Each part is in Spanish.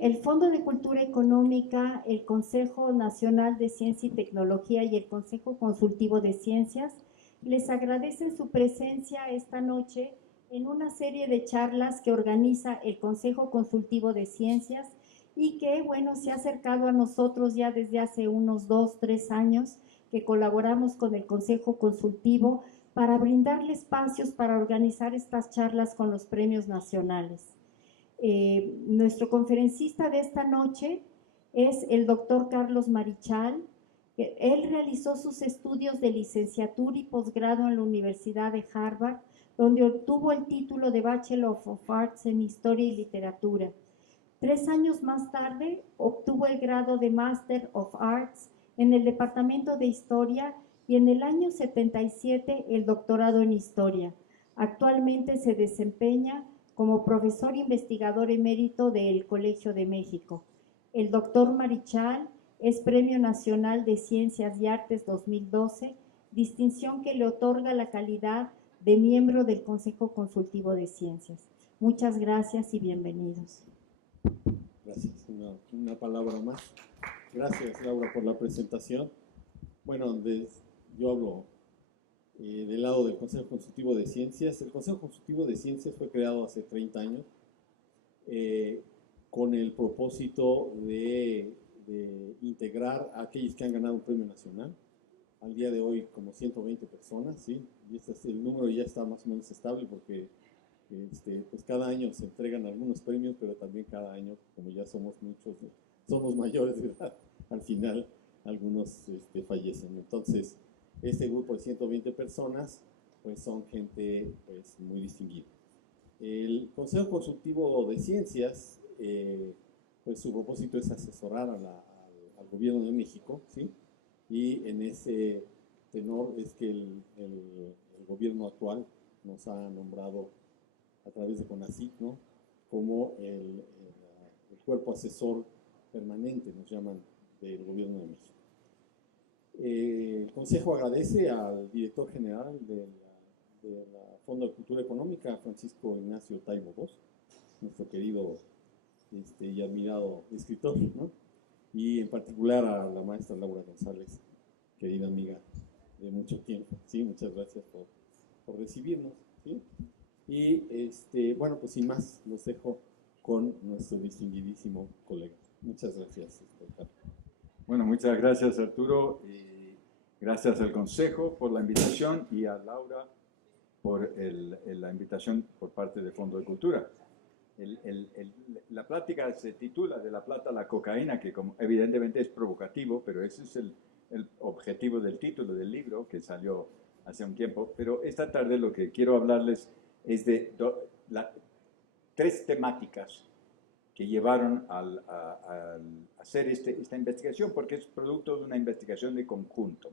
el Fondo de Cultura Económica, el Consejo Nacional de Ciencia y Tecnología y el Consejo Consultivo de Ciencias les agradecen su presencia esta noche en una serie de charlas que organiza el Consejo Consultivo de Ciencias y que, bueno, se ha acercado a nosotros ya desde hace unos 2, 3 años que colaboramos con el Consejo Consultivo para brindarle espacios para organizar estas charlas con los premios nacionales. Nuestro conferencista de esta noche es el doctor Carlos Marichal. Él realizó sus estudios de licenciatura y posgrado en la Universidad de Harvard, donde obtuvo el título de Bachelor of Arts en Historia y Literatura. 3 años más tarde obtuvo el grado de Master of Arts en el Departamento de Historia y en el año 77 el doctorado en Historia. Actualmente se desempeña como profesor investigador emérito del Colegio de México. El doctor Marichal es Premio Nacional de Ciencias y Artes 2012, distinción que le otorga la calidad de miembro del Consejo Consultivo de Ciencias. Muchas gracias y bienvenidos. Gracias. Una palabra más. Gracias, Laura, por la presentación. Bueno, yo hablo del lado del Consejo Consultivo de Ciencias. El Consejo Consultivo de Ciencias fue creado hace 30 años con el propósito de integrar a aquellos que han ganado un premio nacional. Al día de hoy, como 120 personas, ¿sí? Y el número ya está más o menos estable porque pues cada año se entregan algunos premios, pero también cada año, como ya somos muchos, somos mayores de edad, al final algunos fallecen. Entonces, este grupo de 120 personas, pues son gente pues, muy distinguida. El Consejo Consultivo de Ciencias, pues su propósito es asesorar al gobierno de México, ¿sí? Y en ese tenor es que el gobierno actual nos ha nombrado a través de CONACYT, ¿no? Como el cuerpo asesor permanente, nos llaman, del gobierno de México. El Consejo agradece al director general del Fondo de Cultura Económica, Francisco Ignacio Taibo Bosch, nuestro querido y admirado escritor, ¿no? Y en particular a la maestra Laura González, querida amiga de mucho tiempo. ¿Sí? Muchas gracias por recibirnos. ¿Sí? Y bueno, pues sin más, los dejo con nuestro distinguidísimo colega. Muchas gracias, Carlos. Bueno, muchas gracias, Arturo, y gracias al Consejo por la invitación y a Laura por la invitación por parte del Fondo de Cultura. La plática se titula De la plata a la cocaína, que como evidentemente es provocativo, pero ese es el objetivo del título del libro que salió hace un tiempo. Pero esta tarde lo que quiero hablarles es de tres temáticas que llevaron a hacer esta investigación, porque es producto de una investigación de conjunto.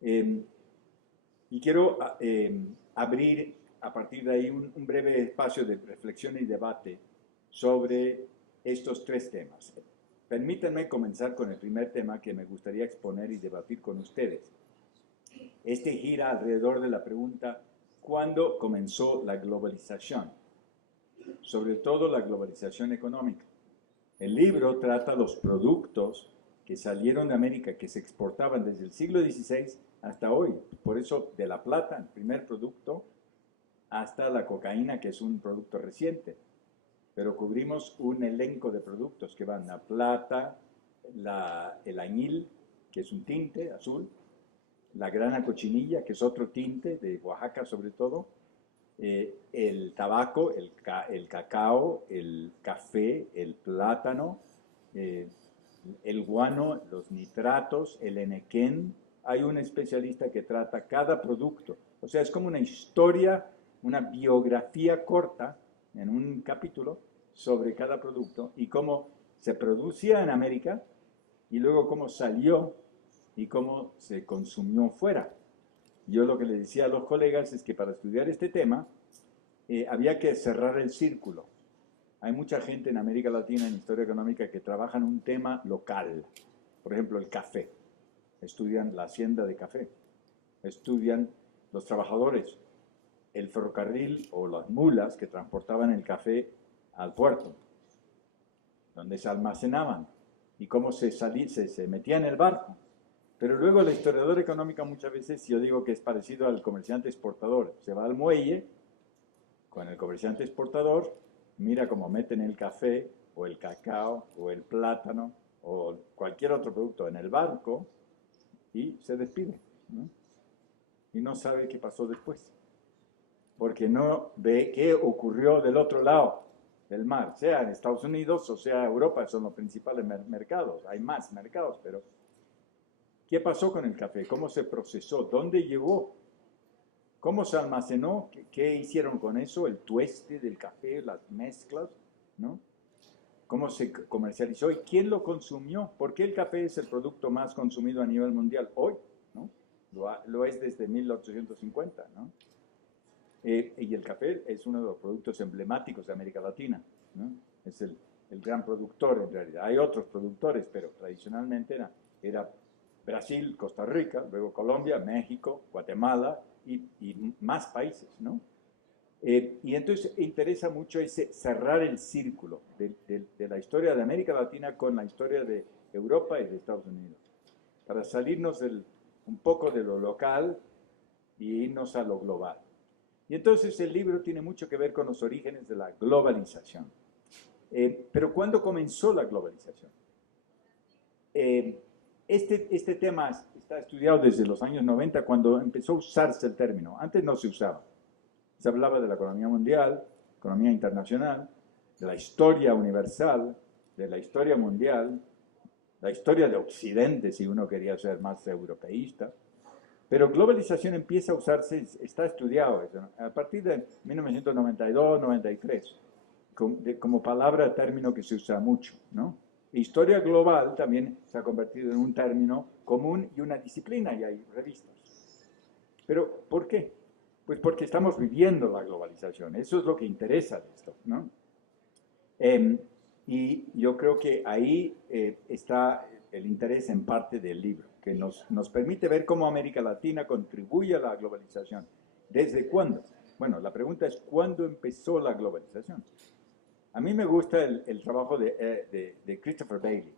Y quiero abrir a partir de ahí un breve espacio de reflexión y debate sobre estos tres temas. Permítanme comenzar con el primer tema que me gustaría exponer y debatir con ustedes. Este gira alrededor de la pregunta: ¿cuándo comenzó la globalización? Sobre todo la globalización económica. El libro trata los productos que salieron de América, que se exportaban desde el siglo XVI hasta hoy. Por eso, de la plata, el primer producto, hasta la cocaína, que es un producto reciente. Pero cubrimos un elenco de productos que van la plata, el añil, que es un tinte azul, la grana cochinilla, que es otro tinte de Oaxaca sobre todo, el tabaco, el cacao, el café, el plátano, el guano, los nitratos, el enequén. Hay un especialista que trata cada producto. O sea, es como una historia, una biografía corta en un capítulo sobre cada producto y cómo se producía en América y luego cómo salió y cómo se consumió fuera. Yo lo que le decía a los colegas es que para estudiar este tema había que cerrar el círculo. Hay mucha gente en América Latina en historia económica que trabaja en un tema local. Por ejemplo, el café. Estudian la hacienda de café. Estudian los trabajadores, el ferrocarril o las mulas que transportaban el café al puerto. donde se almacenaban y cómo se metía en el barco. Pero luego la historiadora económica muchas veces, yo digo que es parecido al comerciante exportador. Se va al muelle con el comerciante exportador, mira cómo meten el café o el cacao o el plátano o cualquier otro producto en el barco y se despide, ¿no? Y no sabe qué pasó después, porque no ve qué ocurrió del otro lado del mar, sea en Estados Unidos o sea Europa, son los principales mercados, hay más mercados, pero ¿qué pasó con el café? ¿Cómo se procesó? ¿Dónde llegó? ¿Cómo se almacenó? ¿Qué hicieron con eso? El tueste del café, las mezclas, ¿no? ¿Cómo se comercializó y quién lo consumió? ¿Por qué el café es el producto más consumido a nivel mundial hoy? ¿No? Lo es desde 1850, ¿no? Y el café es uno de los productos emblemáticos de América Latina, ¿no? Es el gran productor en realidad. Hay otros productores, pero tradicionalmente era Brasil, Costa Rica, luego Colombia, México, Guatemala y más países, ¿no? Y entonces interesa mucho ese cerrar el círculo de la historia de América Latina con la historia de Europa y de Estados Unidos, para salirnos un poco de lo local y irnos a lo global. Y entonces el libro tiene mucho que ver con los orígenes de la globalización. Pero ¿cuándo comenzó la globalización? Este tema está estudiado desde los años 90, cuando empezó a usarse el término. Antes no se usaba. Se hablaba de la economía mundial, economía internacional, de la historia universal, de la historia mundial, la historia de Occidente, si uno quería ser más europeísta. Pero globalización empieza a usarse, está estudiado a partir de 1992-93, como palabra, término que se usa mucho, ¿no? Historia global también se ha convertido en un término común y una disciplina, y hay revistas. Pero, ¿por qué? Pues porque estamos viviendo la globalización, eso es lo que interesa de esto, ¿no? Y yo creo que ahí está el interés en parte del libro, que nos permite ver cómo América Latina contribuye a la globalización. ¿Desde cuándo? Bueno, la pregunta es, ¿cuándo empezó la globalización? A mí me gusta el trabajo de Christopher Bailey,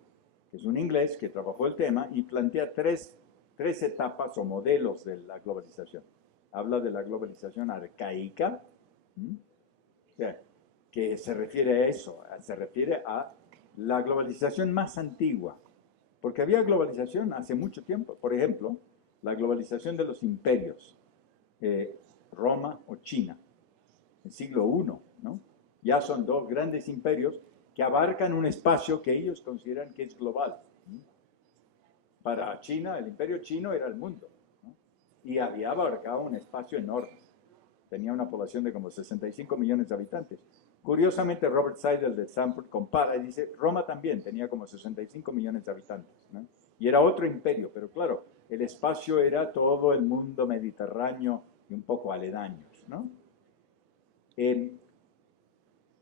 que es un inglés que trabajó el tema y plantea tres etapas o modelos de la globalización. Habla de la globalización arcaica, o sea, que se refiere a eso, se refiere a la globalización más antigua, porque había globalización hace mucho tiempo. Por ejemplo, la globalización de los imperios, Roma o China, en el siglo I, ¿no? Ya son dos grandes imperios que abarcan un espacio que ellos consideran que es global. Para China, el imperio chino era el mundo, ¿no? Y había abarcado un espacio enorme. Tenía una población de como 65 millones de habitantes. Curiosamente, Robert Seidel de Stanford compara y dice, Roma también tenía como 65 millones de habitantes, ¿no? Y era otro imperio, pero claro, el espacio era todo el mundo mediterráneo y un poco aledaños, ¿no?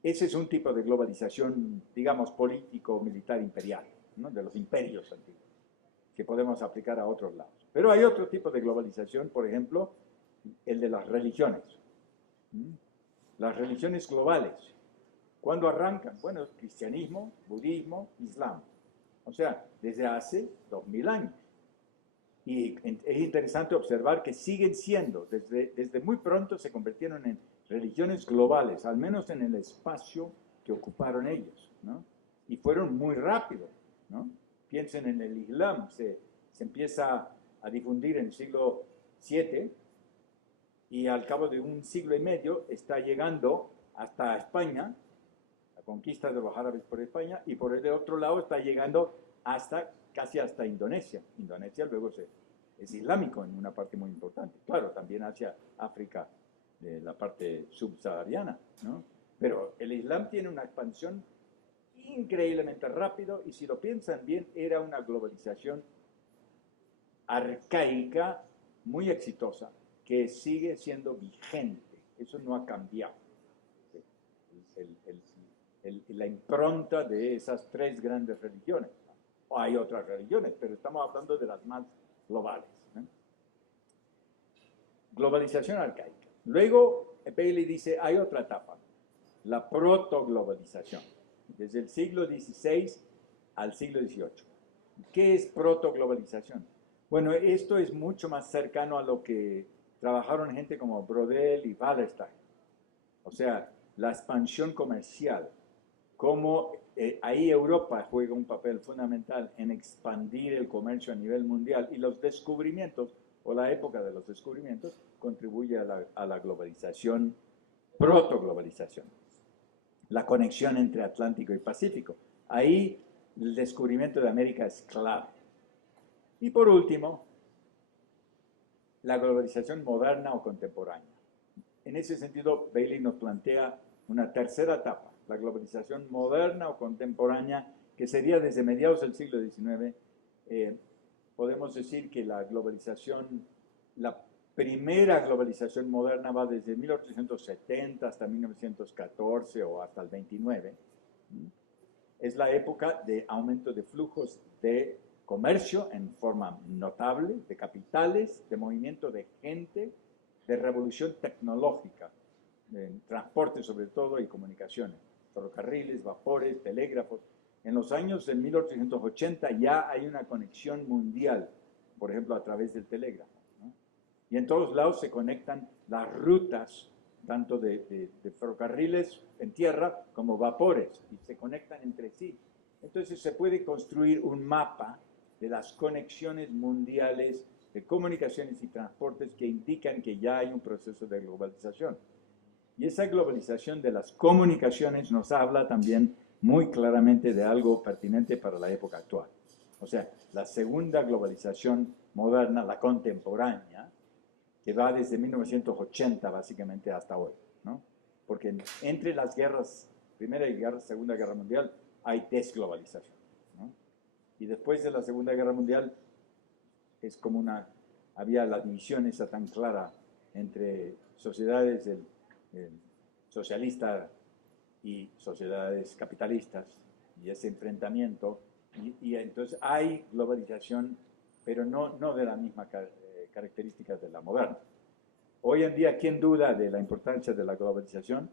Ese es un tipo de globalización, digamos, político, militar, imperial, ¿no? De los imperios antiguos, que podemos aplicar a otros lados. Pero hay otro tipo de globalización, por ejemplo, el de las religiones. Las religiones globales. ¿Cuándo arrancan? Bueno, cristianismo, budismo, islam. O sea, desde hace 2000 años. Y es interesante observar que siguen siendo, desde muy pronto se convirtieron en religiones globales, al menos en el espacio que ocuparon ellos, ¿no? Y fueron muy rápido, ¿no? Piensen en el Islam, se empieza a difundir en el siglo VII y al cabo de un siglo y medio está llegando hasta España, la conquista de los árabes por España, y por el otro lado está llegando casi hasta Indonesia. Indonesia luego es islámico en una parte muy importante, claro, también hacia África, de la parte subsahariana, ¿no? Pero el Islam tiene una expansión increíblemente rápido y si lo piensan bien, era una globalización arcaica, muy exitosa, que sigue siendo vigente. Eso no ha cambiado. La impronta de esas tres grandes religiones. Hay otras religiones, pero estamos hablando de las más globales, ¿no? Globalización arcaica. Luego, Bailey dice, hay otra etapa, la protoglobalización. desde el siglo XVI al siglo XVIII. ¿Qué es protoglobalización? Bueno, esto es mucho más cercano a lo que trabajaron gente como Brodel y Wallerstein. O sea, la expansión comercial, cómo ahí Europa juega un papel fundamental en expandir el comercio a nivel mundial, y los descubrimientos, o la época de los descubrimientos, contribuye a la globalización, protoglobalización. La conexión entre Atlántico y Pacífico. Ahí el descubrimiento de América es clave. Y por último, la globalización moderna o contemporánea. En ese sentido, Bailey nos plantea una tercera etapa, la globalización moderna o contemporánea, que sería desde mediados del siglo XIX. Podemos decir que la globalización, la primera globalización moderna va desde 1870 hasta 1914 o hasta el 29. Es la época de aumento de flujos de comercio en forma notable, de capitales, de movimiento de gente, de revolución tecnológica, en transporte sobre todo y comunicaciones, ferrocarriles, vapores, telégrafos. En los años de 1880 ya hay una conexión mundial, por ejemplo, a través del telégrafo, ¿no? Y en todos lados se conectan las rutas, tanto de ferrocarriles en tierra como vapores, y se conectan entre sí. Entonces se puede construir un mapa de las conexiones mundiales de comunicaciones y transportes que indican que ya hay un proceso de globalización. Y esa globalización de las comunicaciones nos habla también muy claramente de algo pertinente para la época actual. O sea, la segunda globalización moderna, la contemporánea, que va desde 1980 básicamente hasta hoy, ¿no? Porque entre las guerras, Primera y Segunda Guerra Mundial, hay desglobalización, ¿no? Y después de la Segunda Guerra Mundial es como había la división esa tan clara entre sociedades socialista y sociedades capitalistas, y ese enfrentamiento, y entonces hay globalización, pero no de la misma características de la moderna. Hoy en día, ¿quién duda de la importancia de la globalización?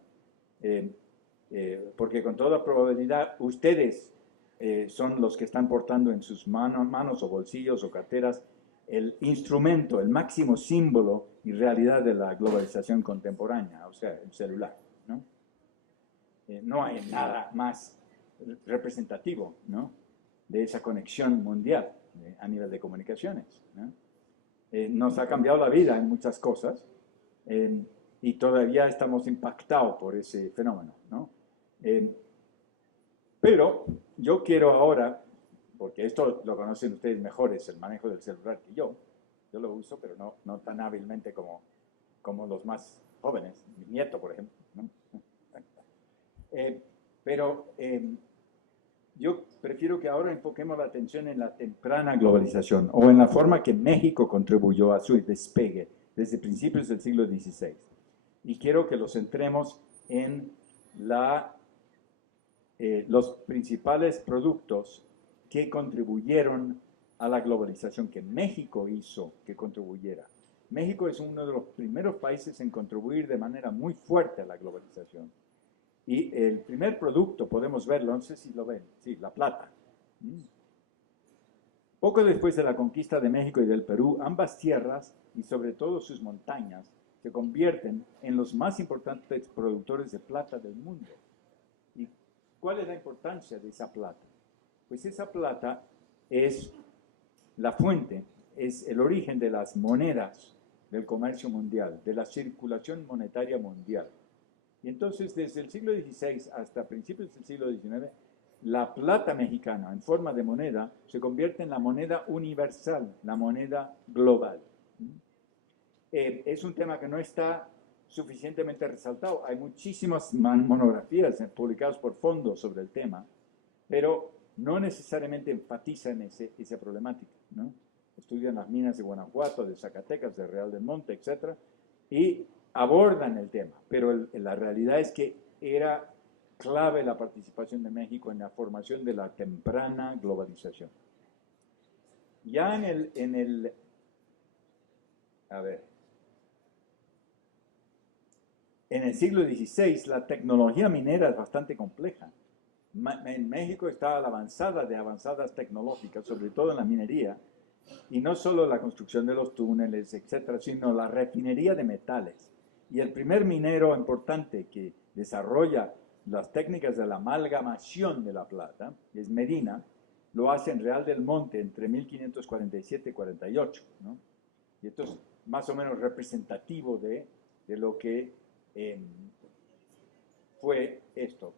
Porque con toda probabilidad ustedes son los que están portando en sus manos o bolsillos o carteras el instrumento, el máximo símbolo y realidad de la globalización contemporánea, o sea, el celular, ¿no? No hay nada más representativo, ¿no?, de esa conexión mundial a nivel de comunicaciones, ¿no? Nos ha cambiado la vida en muchas cosas, y todavía estamos impactados por ese fenómeno, ¿no? Pero yo quiero ahora, porque esto lo conocen ustedes mejor, es el manejo del celular que yo lo uso, pero no tan hábilmente como los más jóvenes, mi nieto, por ejemplo, ¿no? Yo prefiero que ahora enfoquemos la atención en la temprana globalización, o en la forma que México contribuyó a su despegue desde principios del siglo XVI. Y quiero que lo centremos en los principales productos que contribuyeron a la globalización, que México hizo que contribuyera. México es uno de los primeros países en contribuir de manera muy fuerte a la globalización. Y el primer producto, podemos verlo, no sé si lo ven, sí, la plata. Poco después de la conquista de México y del Perú, ambas tierras, y sobre todo sus montañas, se convierten en los más importantes productores de plata del mundo. ¿Y cuál es la importancia de esa plata? Pues esa plata es la fuente, es el origen de las monedas del comercio mundial, de la circulación monetaria mundial. Y entonces, desde el siglo XVI hasta principios del siglo XIX, la plata mexicana en forma de moneda se convierte en la moneda universal, la moneda global. Es un tema que no está suficientemente resaltado. Hay muchísimas monografías publicadas por fondos sobre el tema, pero no necesariamente enfatizan esa problemática, ¿no? Estudian las minas de Guanajuato, de Zacatecas, de Real del Monte, etc., y abordan el tema, pero la realidad es que era clave la participación de México en la formación de la temprana globalización. Ya en el siglo XVI la tecnología minera es bastante compleja. En México está la avanzada de avanzadas tecnológicas, sobre todo en la minería, y no solo la construcción de los túneles, etcétera, sino la refinería de metales. Y el primer minero importante que desarrolla las técnicas de la amalgamación de la plata, que es Medina, lo hace en Real del Monte entre 1547 y 48, ¿no? Y esto es más o menos representativo de lo que fue esto.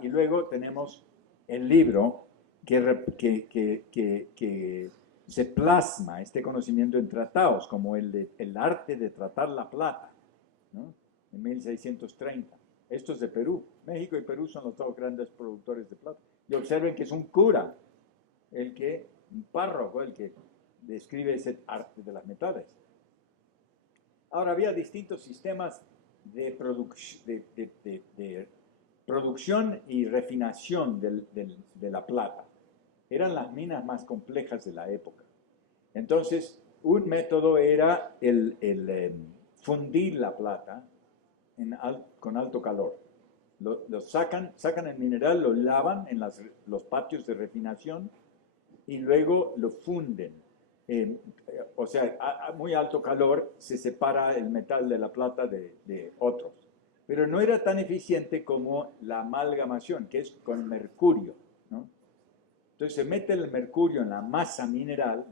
Y luego tenemos el libro que se plasma este conocimiento en tratados, como el arte de tratar la plata, ¿no? En 1630. Esto es de Perú. México y Perú son los dos grandes productores de plata. Y observen que es un cura, un párroco, el que describe ese arte de las metales. Ahora, había distintos sistemas de producción y refinación de la plata. Eran las minas más complejas de la época. Entonces, un método era fundir la plata con alto calor. Sacan el mineral, lo lavan en los patios de refinación y luego lo funden. O sea, a muy alto calor se separa el metal de la plata de otros. Pero no era tan eficiente como la amalgamación, que es con mercurio, ¿no? Entonces se mete el mercurio en la masa mineral,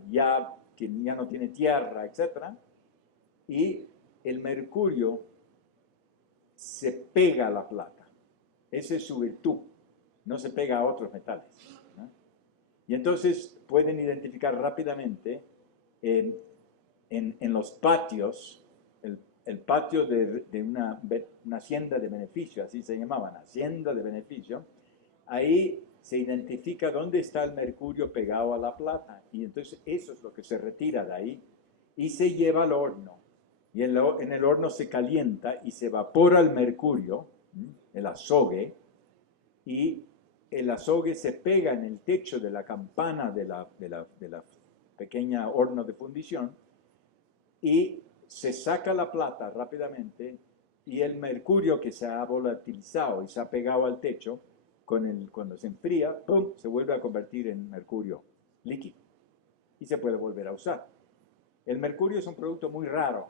que ya no tiene tierra, etc. Y el mercurio se pega a la plata. Esa es su virtud. No se pega a otros metales, ¿no? Y entonces pueden identificar rápidamente en los patios, el patio de una hacienda de beneficio, así se llamaban, hacienda de beneficio, ahí se identifica dónde está el mercurio pegado a la plata, y entonces eso es lo que se retira de ahí y se lleva al horno, y en el horno se calienta y se evapora el mercurio, el azogue, y el azogue se pega en el techo de la campana de la pequeña horno de fundición, y se saca la plata rápidamente, y el mercurio que se ha volatilizado y se ha pegado al techo, cuando se enfría, ¡pum!, se vuelve a convertir en mercurio líquido y se puede volver a usar. El mercurio es un producto muy raro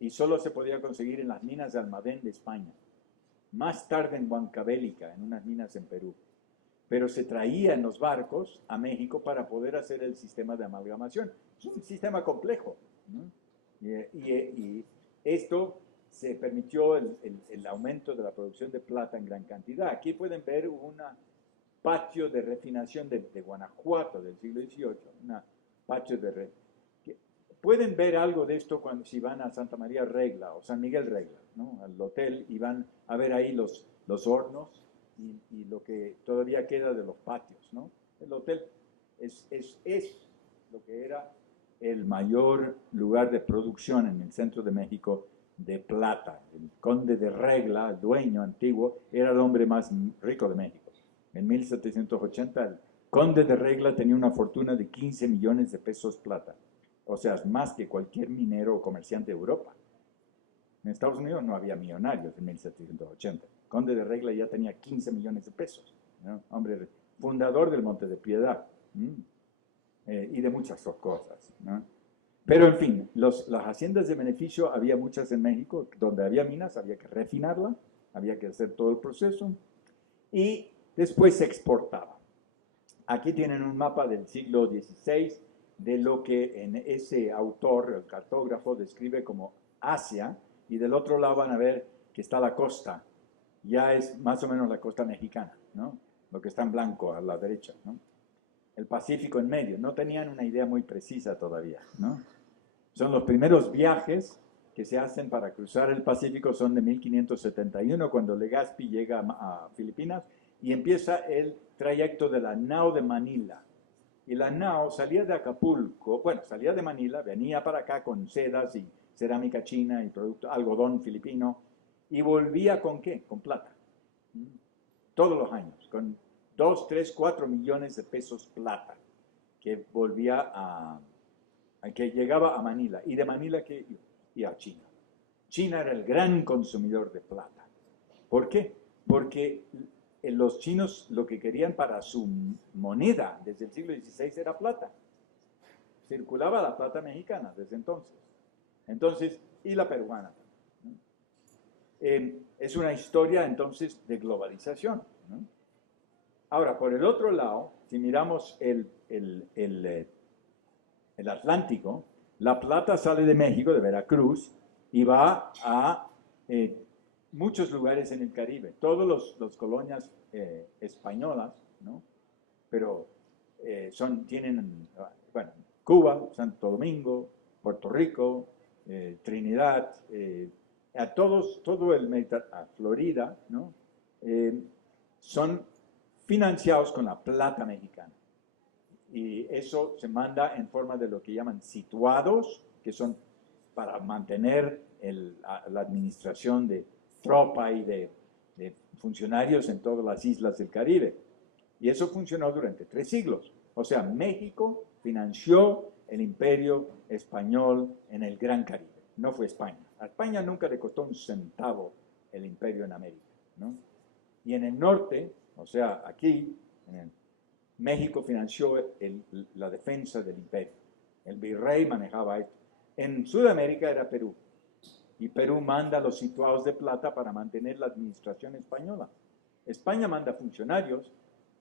y solo se podía conseguir en las minas de Almadén de España. Más tarde en Huancavelica, en unas minas en Perú. Pero se traía en los barcos a México para poder hacer el sistema de amalgamación. Es un sistema complejo, ¿no? Y esto se permitió el aumento de la producción de plata en gran cantidad. Aquí pueden ver un patio de refinación de Guanajuato del siglo XVIII, un patio de pueden ver algo de esto si van a Santa María Regla o San Miguel Regla, ¿no?, al hotel, y van a ver ahí los hornos y lo que todavía queda de los patios, ¿no? El hotel es lo que era el mayor lugar de producción en el centro de México de plata. El conde de Regla, el dueño antiguo, era el hombre más rico de México. En 1780 el conde de Regla tenía una fortuna de 15 millones de pesos plata. O sea, más que cualquier minero o comerciante de Europa. En Estados Unidos no había millonarios en 1780. El conde de Regla ya tenía 15 millones de pesos, ¿no? Hombre, fundador del Monte de Piedad. Y de muchas cosas, ¿no? Pero en fin, las haciendas de beneficio había muchas en México. Donde había minas había que refinarla, había que hacer todo el proceso y después se exportaba. Aquí tienen un mapa del siglo XVI de lo que en ese autor, el cartógrafo, describe como Asia, y del otro lado van a ver que está la costa, ya es más o menos la costa mexicana, ¿no? Lo que está en blanco a la derecha, ¿no? El Pacífico en medio. No tenían una idea muy precisa todavía, ¿no? Son los primeros viajes que se hacen para cruzar el Pacífico, son de 1571, cuando Legazpi llega a Filipinas y empieza el trayecto de la nao de Manila. Y la nao salía de Acapulco, bueno, salía de Manila, venía para acá con sedas y cerámica china y algodón filipino, y volvía ¿con qué? Con plata. Todos los años, con 2, 3, 4 millones de pesos plata, que que llegaba a Manila, y de Manila que iba a China. China era el gran consumidor de plata. ¿Por qué? Porque los chinos lo que querían para su moneda desde el siglo XVI era plata. Circulaba la plata mexicana desde entonces. Entonces, y la peruana. ¿No? Es una historia entonces de globalización. ¿No? Ahora, por el otro lado, si miramos el Atlántico, la plata sale de México, de Veracruz, y va a muchos lugares en el Caribe, todas las colonias españolas, ¿no? Pero tienen, bueno, Cuba, Santo Domingo, Puerto Rico, Trinidad, todo el Mediterráneo, a Florida, ¿no? Son financiados con la plata mexicana. Y eso se manda en forma de lo que llaman situados, que son para mantener la administración de tropa y de funcionarios en todas las islas del Caribe. Y eso funcionó durante 3 siglos. O sea, México financió el imperio español en el Gran Caribe. No fue España. A España nunca le costó un centavo el imperio en América, ¿no? Y en el norte, o sea, aquí, México financió la defensa del imperio. El virrey manejaba esto. En Sudamérica era Perú. Y Perú manda los situados de plata para mantener la administración española. España manda funcionarios,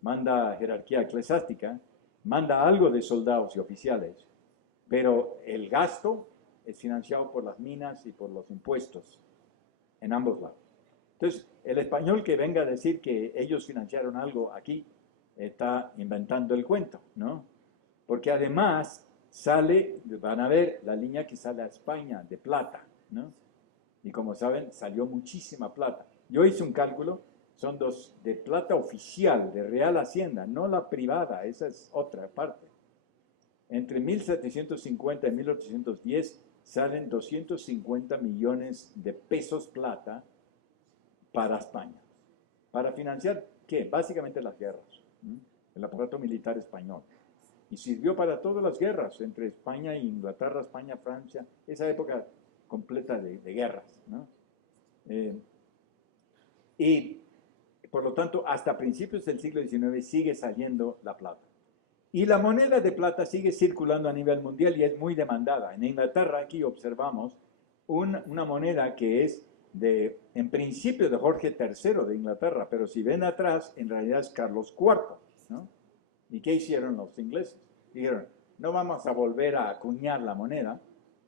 manda jerarquía eclesiástica, manda algo de soldados y oficiales, pero el gasto es financiado por las minas y por los impuestos en ambos lados. Entonces, el español que venga a decir que ellos financiaron algo aquí está inventando el cuento, ¿no? Porque además van a ver la línea que sale a España de plata, ¿no? Y como saben, salió muchísima plata. Yo hice un cálculo, son de plata oficial, de Real Hacienda, no la privada, esa es otra parte. Entre 1750 y 1810 salen 250 millones de pesos plata para España. ¿Para financiar qué? Básicamente las guerras, el aparato militar español. Y sirvió para todas las guerras, entre España e Inglaterra, España, Francia, esa época completa de guerras, ¿no? Y por lo tanto, hasta principios del siglo XIX sigue saliendo la plata. Y la moneda de plata sigue circulando a nivel mundial y es muy demandada. En Inglaterra, aquí observamos una moneda que es en principio de Jorge III de Inglaterra, pero si ven atrás, en realidad es Carlos IV, ¿no? ¿Y qué hicieron los ingleses? Dijeron, no vamos a volver a acuñar la moneda,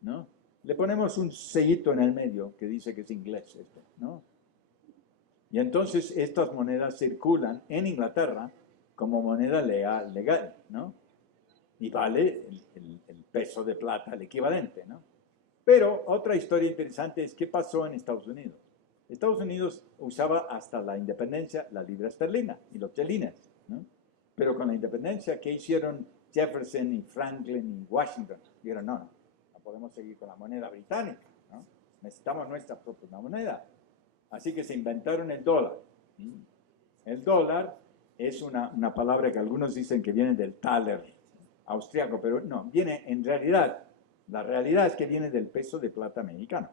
¿no? Le ponemos un sellito en el medio que dice que es inglés esto, ¿no? Y entonces estas monedas circulan en Inglaterra como moneda legal, ¿no? Y vale el peso de plata, el equivalente, ¿no? Pero otra historia interesante es qué pasó en Estados Unidos. Estados Unidos usaba hasta la independencia la libra esterlina y los chelines, ¿no? Pero con la independencia, ¿qué hicieron Jefferson y Franklin y Washington? Dijeron, no podemos seguir con la moneda británica, ¿no? Necesitamos nuestra propia moneda. Así que se inventaron el dólar. El dólar es una palabra que algunos dicen que viene del Thaler austriaco, pero no, viene en realidad, la realidad es que viene del peso de plata mexicano.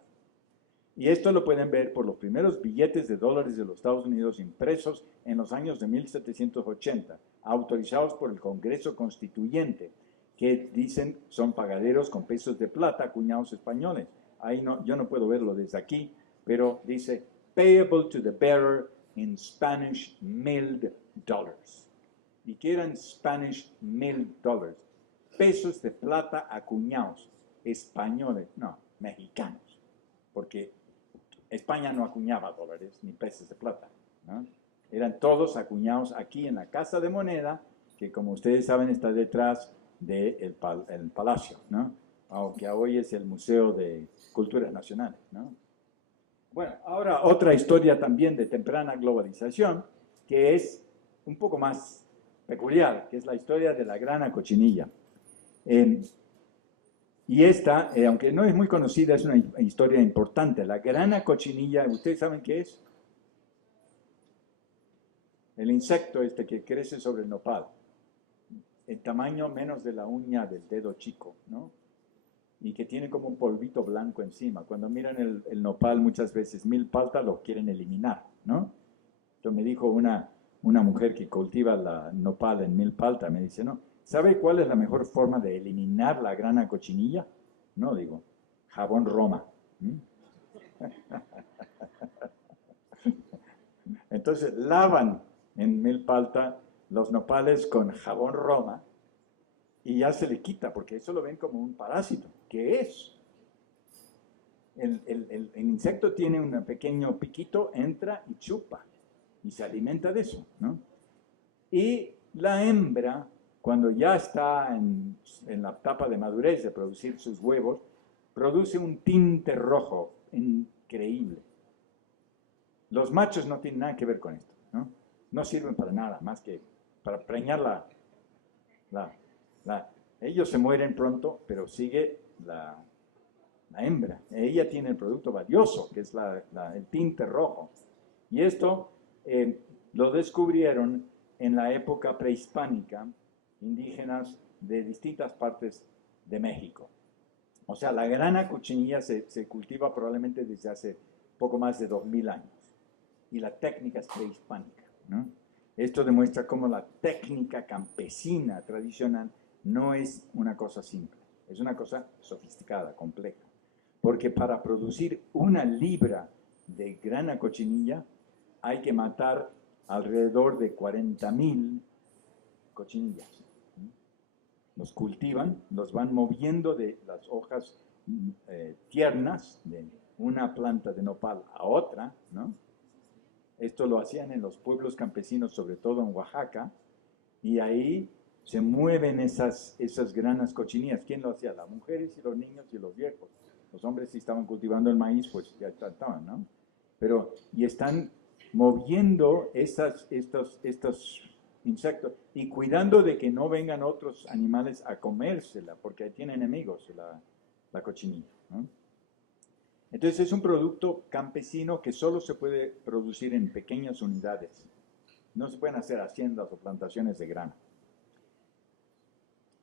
Y esto lo pueden ver por los primeros billetes de dólares de los Estados Unidos impresos en los años de 1780, autorizados por el Congreso Constituyente, que dicen son pagaderos con pesos de plata acuñados españoles. Ahí yo no puedo verlo desde aquí, pero dice payable to the bearer in Spanish milled dollars. ¿Y qué eran Spanish milled dollars? Pesos de plata acuñados, españoles, no, mexicanos, porque España no acuñaba dólares ni pesos de plata, ¿no? Eran todos acuñados aquí en la Casa de Moneda, que como ustedes saben está detrás del Palacio, ¿no? Aunque hoy es el Museo de Culturas Nacionales, ¿no? Bueno, ahora otra historia también de temprana globalización, que es un poco más peculiar, que es la historia de la grana cochinilla. Y esta, aunque no es muy conocida, es una historia importante. La grana cochinilla, ¿ustedes saben qué es? El insecto este que crece sobre el nopal. El tamaño menos de la uña del dedo chico, ¿no? Y que tiene como un polvito blanco encima. Cuando miran el nopal muchas veces milpalta lo quieren eliminar, ¿no? Entonces me dijo una una mujer que cultiva la nopal en Milpalta me dice, no, ¿sabe cuál es la mejor forma de eliminar la grana cochinilla? No, digo, jabón Roma. Entonces lavan en Milpalta los nopales con jabón Roma y ya se le quita, porque eso lo ven como un parásito. ¿Qué es? El insecto tiene un pequeño piquito, entra y chupa, y se alimenta de eso, ¿no? Y la hembra, cuando ya está en la etapa de madurez de producir sus huevos, produce un tinte rojo increíble. Los machos no tienen nada que ver con esto, ¿no? No sirven para nada, más que para preñar ellos se mueren pronto, pero sigue la hembra. Ella tiene el producto valioso, que es el tinte rojo. Y esto lo descubrieron en la época prehispánica, indígenas de distintas partes de México. O sea, la grana cochinilla se cultiva probablemente desde hace poco más de 2000 años. Y la técnica es prehispánica, ¿no? Esto demuestra cómo la técnica campesina tradicional no es una cosa simple, es una cosa sofisticada, compleja. Porque para producir 1 libra de grana cochinilla hay que matar alrededor de 40,000 cochinillas. Los cultivan, los van moviendo de las hojas tiernas de una planta de nopal a otra, ¿no? Esto lo hacían en los pueblos campesinos, sobre todo en Oaxaca, y ahí se mueven esas granas cochinillas. ¿Quién lo hacía? Las mujeres y los niños y los viejos. Los hombres, si estaban cultivando el maíz, pues ya estaban, ¿no? Y están moviendo estos insectos y cuidando de que no vengan otros animales a comérsela, porque tiene enemigos la cochinilla, ¿no? Entonces es un producto campesino que solo se puede producir en pequeñas unidades. No se pueden hacer haciendas o plantaciones de grano.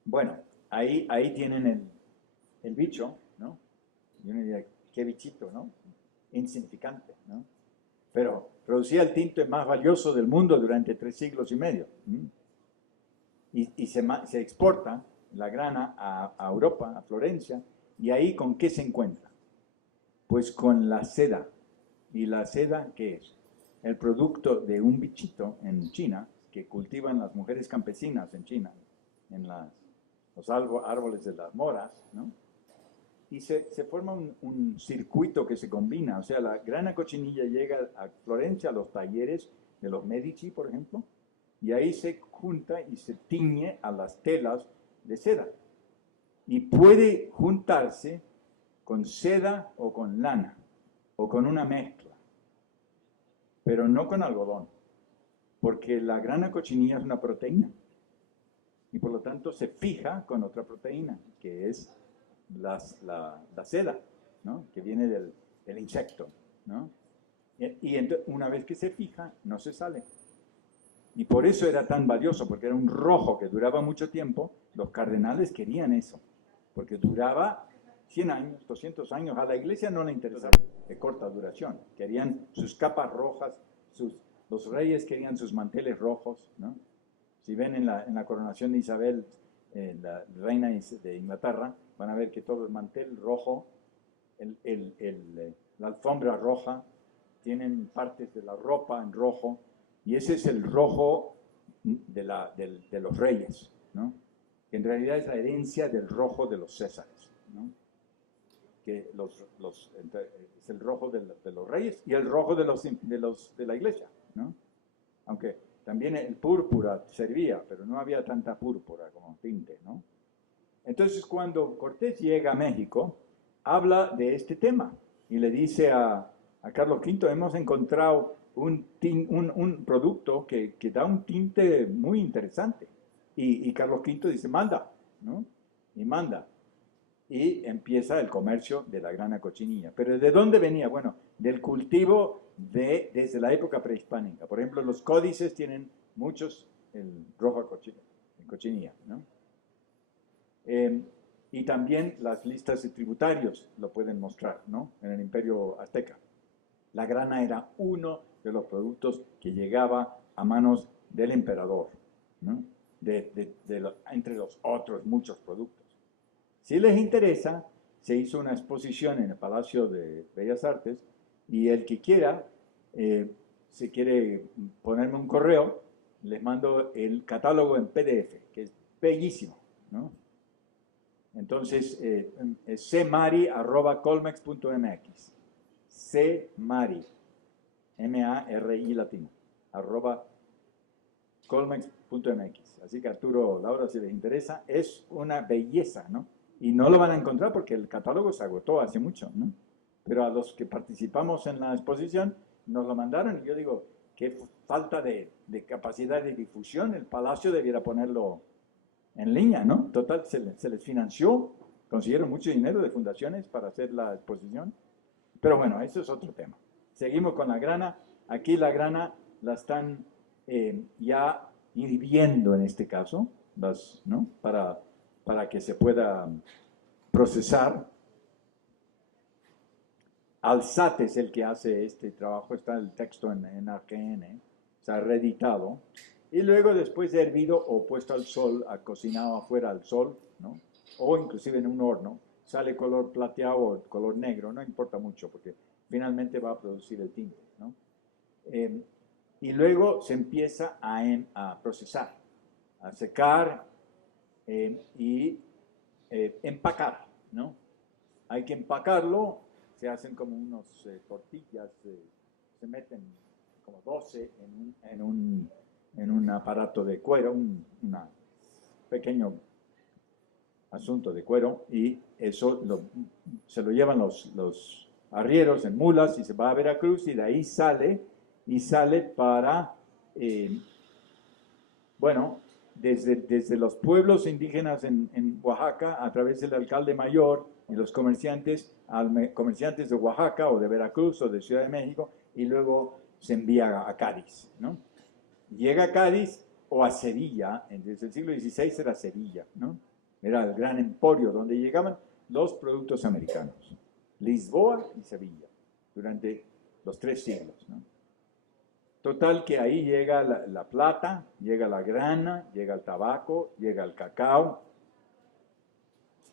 Bueno, ahí tienen el bicho, ¿no? Y uno diría, qué bichito, ¿no? Insignificante, ¿no? Pero producía el tinte más valioso del mundo durante 3 siglos y medio. Y se exporta la grana a Europa, a Florencia, y ahí ¿con qué se encuentra? Pues con la seda. ¿Y la seda qué es? El producto de un bichito en China que cultivan las mujeres campesinas en China, en los árboles de las moras, ¿no? Y se forma un circuito que se combina. O sea, la grana cochinilla llega a Florencia, a los talleres de los Medici, por ejemplo, y ahí se junta y se tiñe a las telas de seda. Y puede juntarse con seda o con lana, o con una mezcla, pero no con algodón, porque la grana cochinilla es una proteína, y por lo tanto se fija con otra proteína, que es la seda, ¿no? Que viene del insecto, ¿no? Y una vez que se fija, no se sale. Y por eso era tan valioso, porque era un rojo que duraba mucho tiempo. Los cardenales querían eso, porque duraba 100 años, 200 años. A la iglesia no le interesaba de corta duración. Querían sus capas rojas, los reyes querían sus manteles rojos, ¿no? Si ven en la coronación de Isabel, la reina de Inglaterra, van a ver que todo el mantel rojo, la alfombra roja, tienen partes de la ropa en rojo, y ese es el rojo de los reyes, ¿no? Que en realidad es la herencia del rojo de los Césares, ¿no? Que es el rojo de los reyes y el rojo de la iglesia, ¿no? Aunque también el púrpura servía, pero no había tanta púrpura como tinte, ¿no? Entonces, cuando Cortés llega a México, habla de este tema y le dice a Carlos V, hemos encontrado un producto que da un tinte muy interesante. Y Carlos V dice, manda, ¿no? Y manda. Y empieza el comercio de la grana cochinilla. ¿Pero de dónde venía? Bueno, del cultivo desde la época prehispánica. Por ejemplo, los códices tienen muchos el rojo cochinilla, ¿no? Y también las listas de tributarios lo pueden mostrar, ¿no? En el Imperio Azteca. La grana era uno de los productos que llegaba a manos del emperador, ¿no? Entre los otros muchos productos. Si les interesa, se hizo una exposición en el Palacio de Bellas Artes y el que quiera, si quiere ponerme un correo, les mando el catálogo en PDF, que es bellísimo, ¿no? Entonces, es cmari@colmex.mx. cmari, M-A-R-I latino, @colmex.mx. Así que Arturo, Laura, si les interesa, es una belleza, ¿no? Y no lo van a encontrar porque el catálogo se agotó hace mucho, ¿no? Pero a los que participamos en la exposición nos lo mandaron y yo digo, qué falta de capacidad de difusión, el Palacio debiera ponerlo en línea, ¿no? Total, se les financió, consiguieron mucho dinero de fundaciones para hacer la exposición. Pero bueno, eso es otro tema. Seguimos con la grana. Aquí la grana la están ya hirviendo en este caso, ¿no? Para que se pueda procesar. Alsat es el que hace este trabajo, está el texto en ARC-N, se ha reeditado. Y luego después de hervido o puesto al sol, cocinado afuera al sol, ¿no? O inclusive en un horno, sale color plateado o color negro, no importa mucho porque finalmente va a producir el tinte, ¿no? Y luego se empieza a procesar, a secar y empacar, ¿no? Hay que empacarlo, se hacen como unos tortillas, se meten como 12 en un aparato de cuero, un pequeño asunto de cuero, y eso se lo llevan los arrieros en mulas y se va a Veracruz y de ahí sale para, bueno, desde los pueblos indígenas en Oaxaca, a través del alcalde mayor y los comerciantes de Oaxaca o de Veracruz o de Ciudad de México, y luego se envía a Cádiz, ¿no? Llega a Cádiz o a Sevilla, desde el siglo XVI era Sevilla, ¿no? Era el gran emporio donde llegaban los productos americanos. Lisboa y Sevilla, durante los 3 siglos, ¿no? Total que ahí llega la plata, llega la grana, llega el tabaco, llega el cacao.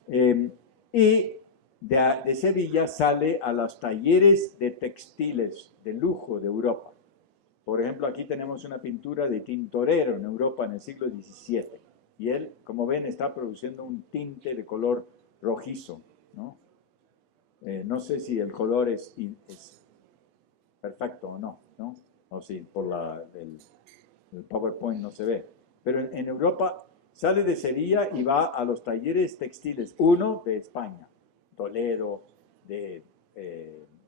Y de Sevilla sale a los talleres de textiles de lujo de Europa. Por ejemplo, aquí tenemos una pintura de Tintorero en Europa en el siglo XVII. Y él, como ven, está produciendo un tinte de color rojizo, ¿no? No sé si el color es perfecto o no, ¿no? O si por el PowerPoint no se ve. Pero en Europa sale de Sevilla y va a los talleres textiles. Uno de España, Toledo, de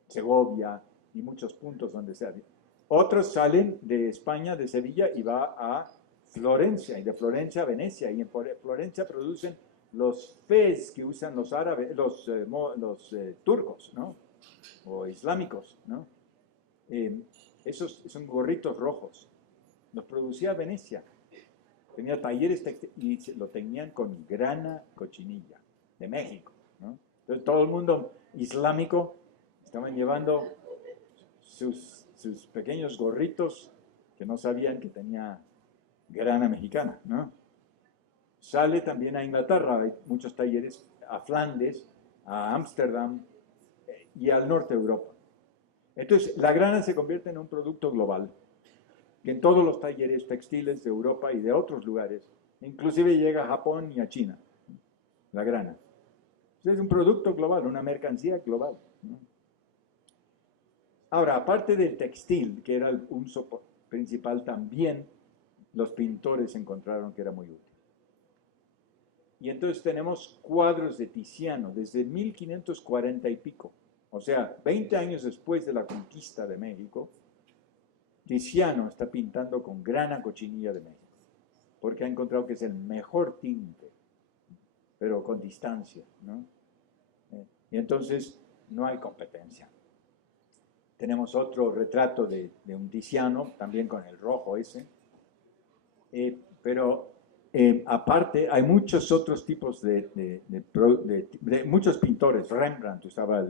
Segovia y muchos puntos donde se hace. Otros salen de España, de Sevilla, y va a Florencia, y de Florencia a Venecia, y en Florencia producen los fez que usan los árabes, los turcos, ¿no? O islámicos, ¿no? Esos son gorritos rojos. Los producía Venecia. Tenía talleres y lo tenían con grana cochinilla, de México, ¿no? Entonces todo el mundo islámico estaban llevando sus pequeños gorritos que no sabían que tenía grana mexicana, ¿no? Sale también a Inglaterra, hay muchos talleres, a Flandes, a Ámsterdam y al norte de Europa. Entonces, la grana se convierte en un producto global, que en todos los talleres textiles de Europa y de otros lugares, inclusive llega a Japón y a China, la grana. Entonces, es un producto global, una mercancía global, ¿no? Ahora, aparte del textil, que era el uso principal, también los pintores encontraron que era muy útil. Y entonces tenemos cuadros de Tiziano desde 1540 y pico. O sea, 20 años después de la conquista de México, Tiziano está pintando con grana cochinilla de México, porque ha encontrado que es el mejor tinte, pero con distancia, ¿no? Y entonces no hay competencia. Tenemos otro retrato de un Tiziano, también con el rojo ese. Pero aparte, hay muchos otros tipos de muchos pintores. Rembrandt usaba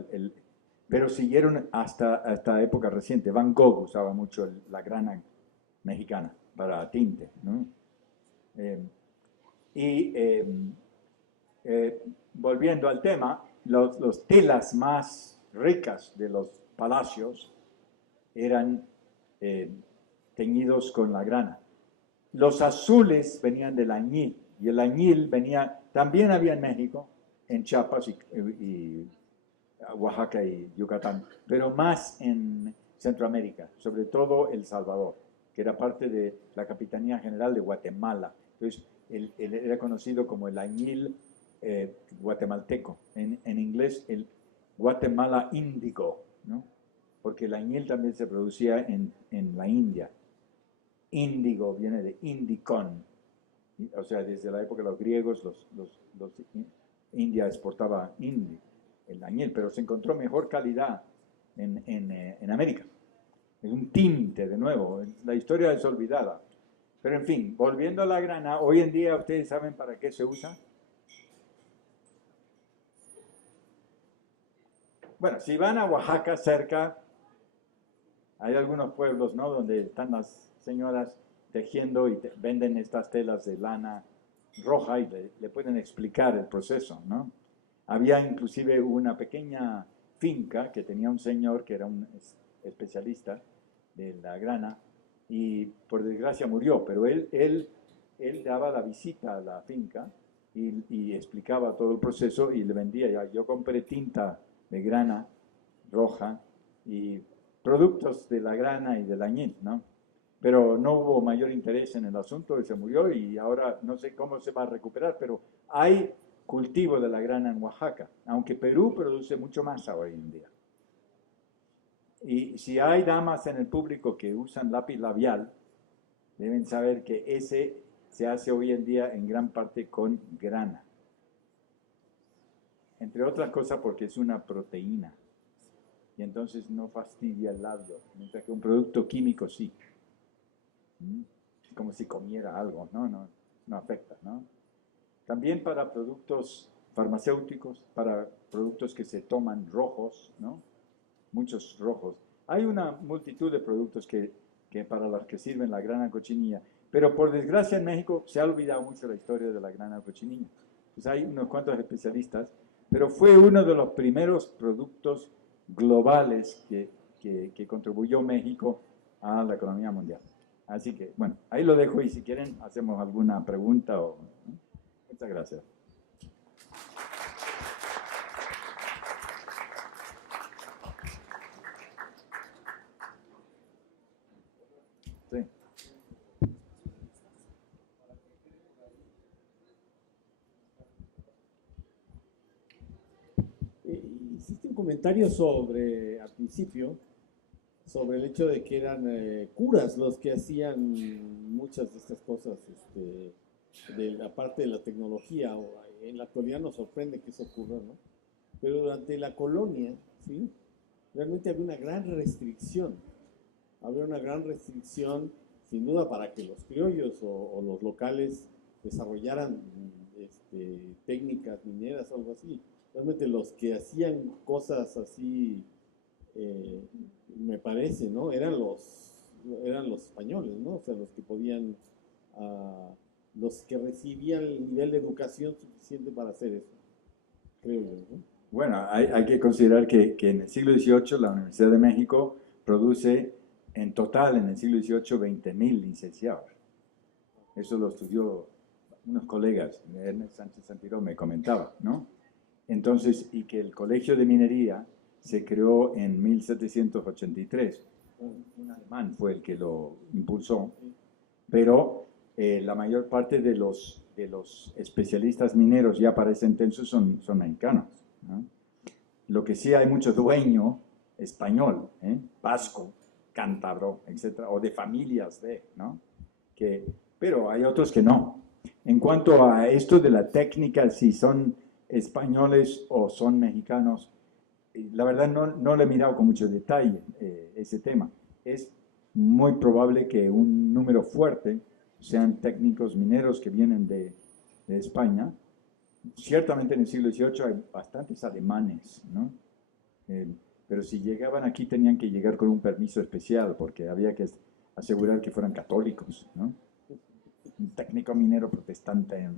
pero siguieron hasta época reciente. Van Gogh usaba mucho la grana mexicana para tinte, ¿no? Volviendo al tema, los telas más ricas de los palacios eran teñidos con la grana. Los azules venían del añil, y el añil venía, también había en México, en Chiapas y Oaxaca y Yucatán, pero más en Centroamérica, sobre todo El Salvador, que era parte de la Capitanía General de Guatemala. Entonces, él era conocido como el añil guatemalteco, en inglés el Guatemala Índigo, ¿no? Porque el añil también se producía en la India. Índigo viene de indicon, o sea, desde la época de los griegos, India exportaba el añil, pero se encontró mejor calidad en América. Es un tinte, de nuevo, la historia es olvidada. Pero en fin, volviendo a la grana, hoy en día ustedes saben para qué se usa. Bueno, si van a Oaxaca cerca, hay algunos pueblos, ¿no?, donde están las señoras tejiendo y venden estas telas de lana roja y le pueden explicar el proceso, ¿no? Había inclusive una pequeña finca que tenía un señor que era un especialista de la grana y por desgracia murió, pero él daba la visita a la finca y explicaba todo el proceso y le vendía. Yo compré tinta de grana roja y productos de la grana y del añil, ¿no? Pero no hubo mayor interés en el asunto, él se murió y ahora no sé cómo se va a recuperar, pero hay cultivo de la grana en Oaxaca, aunque Perú produce mucho más hoy en día. Y si hay damas en el público que usan lápiz labial, deben saber que ese se hace hoy en día en gran parte con grana. Entre otras cosas porque es una proteína y entonces no fastidia el labio, mientras que un producto químico sí. Es como si comiera algo, no afecta, ¿no? También para productos farmacéuticos, para productos que se toman rojos, ¿no? Muchos rojos. Hay una multitud de productos que para los que sirven la grana cochinilla, pero por desgracia en México se ha olvidado mucho la historia de la grana cochinilla. Pues hay unos cuantos especialistas, pero fue uno de los primeros productos globales que contribuyó México a la economía mundial. Así que, bueno, ahí lo dejo y si quieren hacemos alguna pregunta. ¿No? Muchas gracias. Sí. Hiciste un comentario sobre, al principio, sobre el hecho de que eran curas los que hacían muchas de estas cosas, de la parte de la tecnología. En la actualidad nos sorprende que eso ocurra, ¿no? Pero durante la colonia, ¿sí?, realmente había una gran restricción. Había una gran restricción, sin duda, para que los criollos o los locales desarrollaran técnicas mineras o algo así. Realmente los que hacían cosas así, me parece, ¿no?, eran los españoles, ¿no? O sea, los que podían, los que recibían el nivel de educación suficiente para hacer eso, creo yo, ¿no? Bueno, hay que considerar que en el siglo XVIII la Universidad de México produce en total en el siglo XVIII 20.000 licenciados. Eso lo estudió unos colegas, Ernest Sánchez Santiró me comentaba, ¿no? Entonces, y que el Colegio de Minería se creó en 1783. Un alemán fue el que lo impulsó, pero la mayor parte de los especialistas mineros ya para ese entonces son mexicanos, ¿no? Lo que sí hay mucho dueño español, vasco, cántabro, etcétera, o de familias ¿no? Pero hay otros que no. En cuanto a esto de la técnica, si son españoles o son mexicanos, la verdad no le he mirado con mucho detalle ese tema. Es muy probable que un número fuerte sean técnicos mineros que vienen de España. Ciertamente en el siglo XVIII hay bastantes alemanes, ¿no? Pero si llegaban aquí tenían que llegar con un permiso especial porque había que asegurar que fueran católicos, ¿no? Un técnico minero protestante.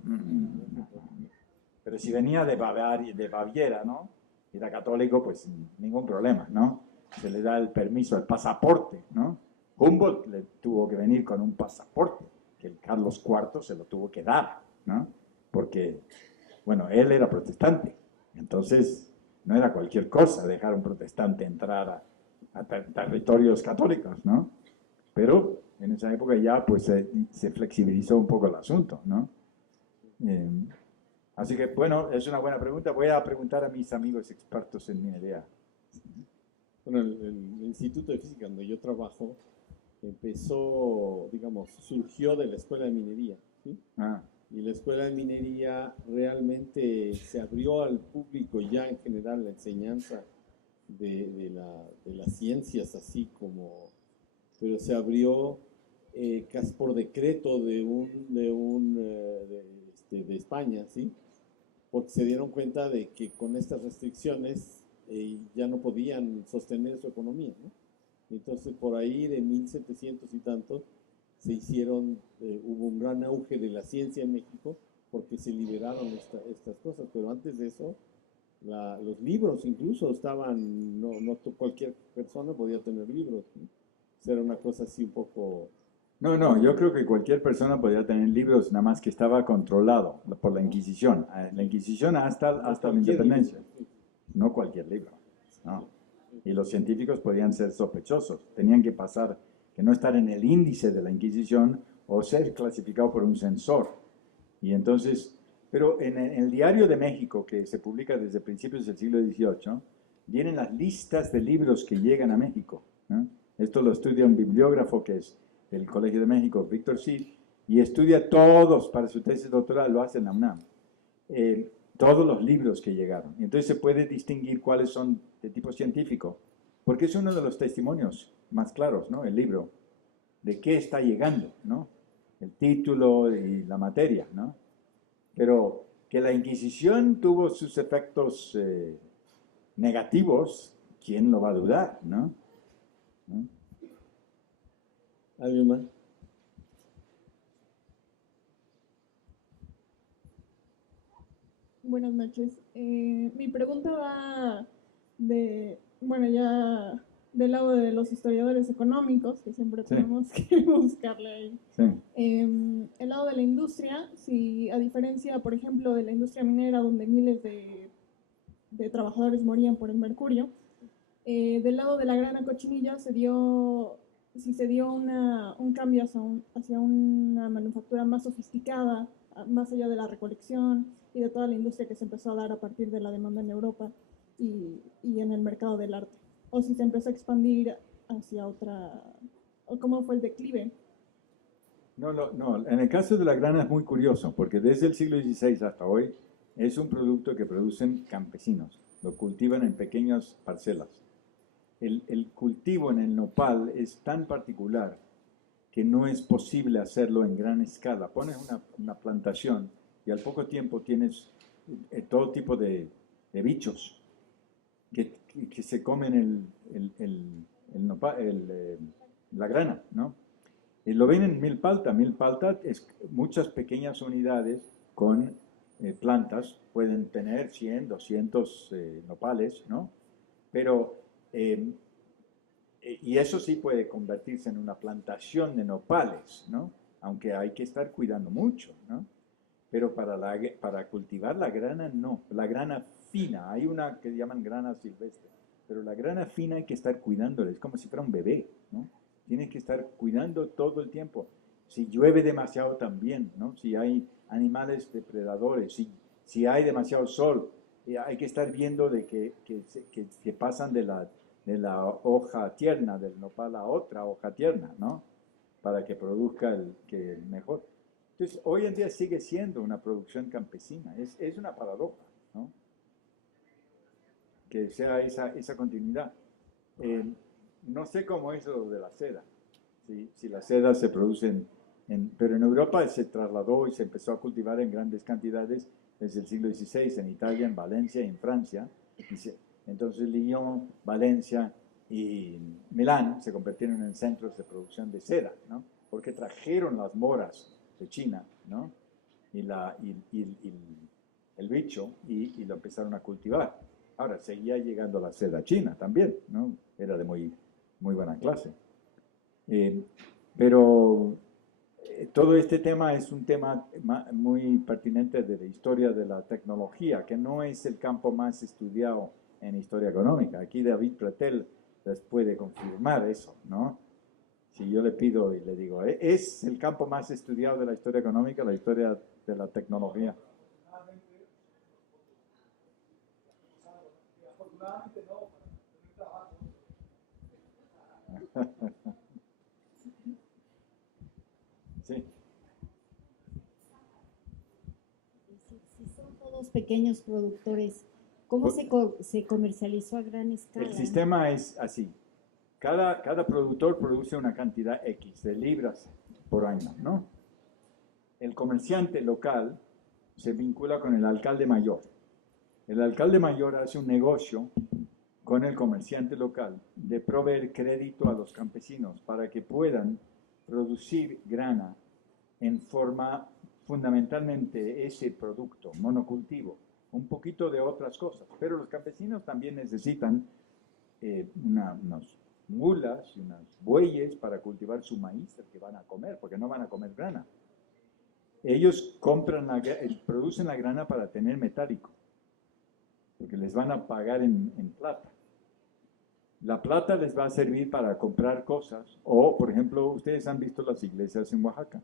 Pero si venía de Baviera, ¿no? Y era católico, pues ningún problema, ¿no? Se le da el permiso, el pasaporte, ¿no? Humboldt le tuvo que venir con un pasaporte, que el Carlos IV se lo tuvo que dar, ¿no? Porque, bueno, él era protestante, entonces no era cualquier cosa dejar a un protestante entrar a territorios católicos, ¿no? Pero en esa época ya pues se flexibilizó un poco el asunto, ¿no? Así que, bueno, es una buena pregunta. Voy a preguntar a mis amigos expertos en minería. Bueno, el Instituto de Física donde yo trabajo empezó, digamos, surgió de la Escuela de Minería, ¿sí? Y la Escuela de Minería realmente se abrió al público ya en general la enseñanza de las ciencias, así como, pero se abrió casi por decreto de España, ¿sí? Porque se dieron cuenta de que con estas restricciones ya no podían sostener su economía, ¿no? Entonces, por ahí de 1700 y tanto, hubo un gran auge de la ciencia en México porque se liberaron estas cosas, pero antes de eso, los libros incluso estaban, no cualquier persona podía tener libros, ¿no? O sea, era una cosa así un poco... No, yo creo que cualquier persona podía tener libros, nada más que estaba controlado por la Inquisición. La Inquisición hasta la independencia. No cualquier libro, no. Y los científicos podían ser sospechosos, tenían que pasar, que no estar en el índice de la Inquisición o ser clasificado por un censor. Y entonces, pero en el Diario de México, que se publica desde principios del siglo XVIII, vienen las listas de libros que llegan a México, ¿no? Esto lo estudia un bibliógrafo que es del Colegio de México, Víctor Cid, y estudia todos, para su tesis doctoral, lo hace en la UNAM. Todos los libros que llegaron. Y entonces se puede distinguir cuáles son de tipo científico, porque es uno de los testimonios más claros, ¿no? El libro, de qué está llegando, ¿no? El título y la materia, ¿no? Pero que la Inquisición tuvo sus efectos negativos, ¿quién lo va a dudar, no? ¿No? ¿Alguien más? Buenas noches. Mi pregunta va bueno, ya del lado de los historiadores económicos, que siempre Sí. tenemos que buscarle ahí. Sí. El lado de la industria, si a diferencia, por ejemplo, de la industria minera, donde miles de trabajadores morían por el mercurio, del lado de la grana cochinilla se dio un cambio hacia una manufactura más sofisticada, más allá de la recolección y de toda la industria que se empezó a dar a partir de la demanda en Europa y en el mercado del arte. O si se empezó a expandir hacia otra, o cómo fue el declive. No, en el caso de la grana es muy curioso, porque desde el siglo XVI hasta hoy es un producto que producen campesinos, lo cultivan en pequeñas parcelas. El cultivo en el nopal es tan particular que no es posible hacerlo en gran escala. Pones una plantación y al poco tiempo tienes todo tipo de bichos que se comen el nopal, la grana, ¿no? Y lo ven en milpalta. Milpalta es muchas pequeñas unidades con plantas, pueden tener 100, 200 nopales, ¿no? Pero y eso sí puede convertirse en una plantación de nopales, ¿no? Aunque hay que estar cuidando mucho, ¿no? Pero para cultivar la grana, no. La grana fina, hay una que llaman grana silvestre, pero la grana fina hay que estar cuidándola, es como si fuera un bebé, ¿no? Tienes que estar cuidando todo el tiempo. Si llueve demasiado también, ¿no? Si hay animales depredadores, si hay demasiado sol, hay que estar viendo de que pasan de la hoja tierna del nopal a otra hoja tierna, ¿no? Para que produzca el mejor. Entonces, hoy en día sigue siendo una producción campesina. Es una paradoja, ¿no? Que sea esa continuidad. No sé cómo es lo de la seda. Si la seda se produce pero en Europa se trasladó y se empezó a cultivar en grandes cantidades desde el siglo XVI, en Italia, en Valencia y en Francia. Entonces Lyon, Valencia y Milán se convirtieron en centros de producción de seda, ¿no? Porque trajeron las moras de China, ¿no? El bicho y lo empezaron a cultivar. Ahora, seguía llegando la seda china también, ¿no? Era de muy buena clase. Pero todo este tema es un tema muy pertinente de la historia de la tecnología, que no es el campo más estudiado en historia económica. Aquí David Pretel les puede confirmar eso, ¿no? Si yo le pido y le digo, ¿es el campo más estudiado de la historia económica, la historia de la tecnología? Sí. Si son todos pequeños productores, ¿cómo se comercializó a gran escala? El sistema es así. Cada productor produce una cantidad X de libras por año, ¿no? El comerciante local se vincula con el alcalde mayor. El alcalde mayor hace un negocio con el comerciante local de proveer crédito a los campesinos para que puedan producir grana en forma fundamentalmente ese producto, monocultivo, un poquito de otras cosas. Pero los campesinos también necesitan unas mulas y unos bueyes para cultivar su maíz, el que van a comer, porque no van a comer grana. Ellos producen la grana para tener metálico, porque les van a pagar en plata. La plata les va a servir para comprar cosas, o por ejemplo, ustedes han visto las iglesias en Oaxaca.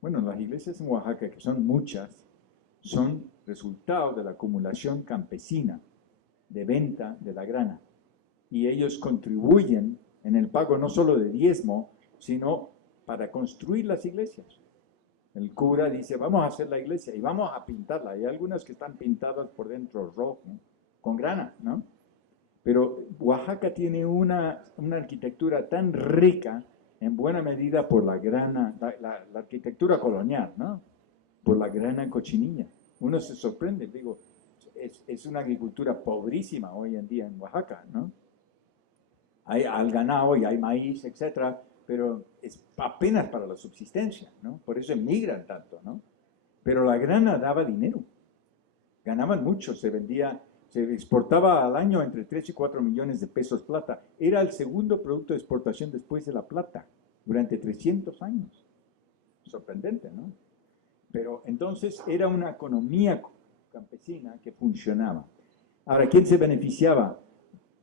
Bueno, las iglesias en Oaxaca, que son muchas, son resultado de la acumulación campesina de venta de la grana. Y ellos contribuyen en el pago no solo de diezmo, sino para construir las iglesias. El cura dice, vamos a hacer la iglesia y vamos a pintarla. Hay algunas que están pintadas por dentro rojo, ¿no? Con grana, ¿no? Pero Oaxaca tiene una arquitectura tan rica, en buena medida por la grana, la arquitectura colonial, ¿no? Por la grana cochinilla. Uno se sorprende, digo, es una agricultura pobrísima hoy en día en Oaxaca, ¿no? Hay ganado y hay maíz, etcétera, pero es apenas para la subsistencia, ¿no? Por eso emigran tanto, ¿no? Pero la grana daba dinero, ganaban mucho, se vendía, se exportaba al año entre 3 y 4 millones de pesos plata. Era el segundo producto de exportación después de la plata, durante 300 años. Sorprendente, ¿no? Pero entonces era una economía campesina que funcionaba. Ahora, ¿quién se beneficiaba?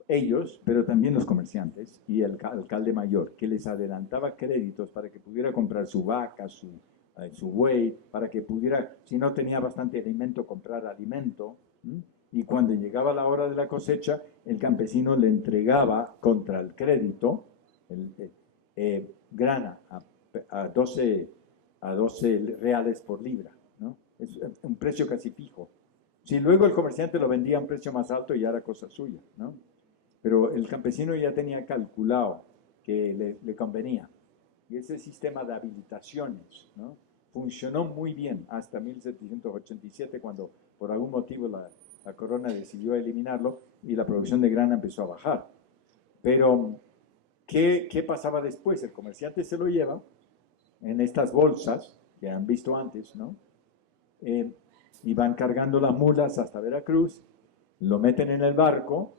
Ellos, pero también los comerciantes y el alcalde mayor, que les adelantaba créditos para que pudiera comprar su vaca, su buey, para que pudiera, si no tenía bastante alimento, comprar alimento. Y cuando llegaba la hora de la cosecha, el campesino le entregaba contra el crédito grana a 12 reales por libra, ¿no? Es un precio casi fijo. Si luego el comerciante lo vendía a un precio más alto, ya era cosa suya, ¿no? Pero el campesino ya tenía calculado que le convenía. Y ese sistema de habilitaciones, ¿no? Funcionó muy bien hasta 1787, cuando por algún motivo la corona decidió eliminarlo y la producción de grana empezó a bajar. Pero, ¿qué pasaba después? El comerciante se lo lleva en estas bolsas que han visto antes, ¿no? Y van cargando las mulas hasta Veracruz, lo meten en el barco,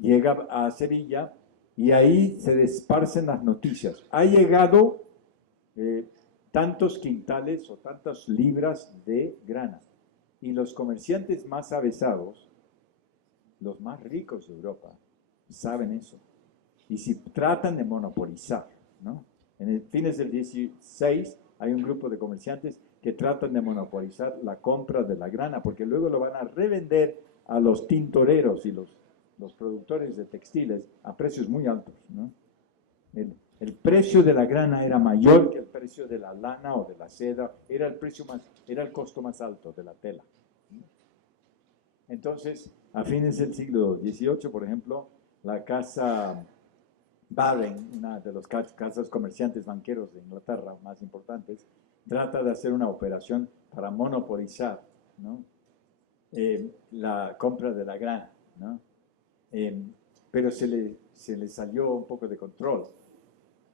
llega a Sevilla y ahí se esparcen las noticias. Ha llegado tantos quintales o tantas libras de grana. Y los comerciantes más avesados, los más ricos de Europa, saben eso. Y si tratan de monopolizar, ¿no? En el fines del 16 hay un grupo de comerciantes que tratan de monopolizar la compra de la grana, porque luego lo van a revender a los tintoreros y los productores de textiles a precios muy altos, ¿no? El precio de la grana era mayor que el precio de la lana o de la seda, era el costo más alto de la tela. Entonces, a fines del siglo XVIII, por ejemplo, la casa Barren, una de las casas comerciantes banqueros de Inglaterra más importantes, trata de hacer una operación para monopolizar, ¿no? La compra de la grana, ¿no? pero se le salió un poco de control.